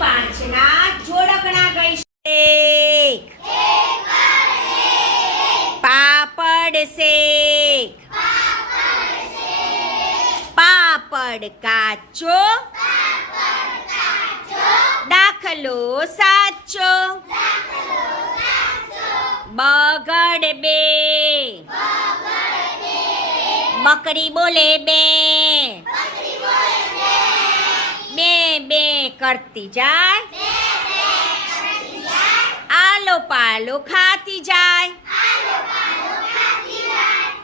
પાંચના જોડકણા કહીશ. પાપડ શેક. પાપડ કાચો. દાખલો સાચો. બગડ બે. બકરી બોલે બે. બે બે કરતી જાય. આલો પાલો ખાતી જાય.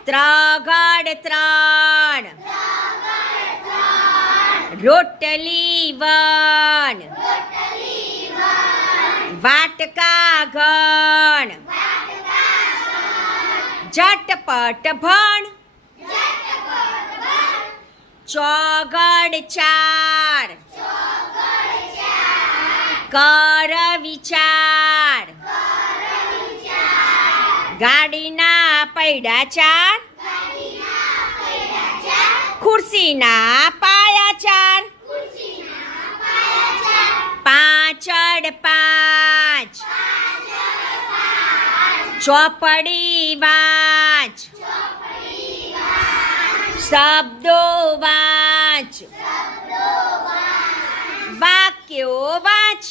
ત્રગડ ત્રણ. રોટલી વન. વાટકા ઘણ. ઝટપટ ભણ. ચોગડ ચાર. કર વિચાર. ગાડીના પૈડા ચાર. ખુરશીના પાયા ચાર. પાછળ પાંચ. ચોપડી વાંચ. શબ્દો વાંચ. વાક્યો વાંચ.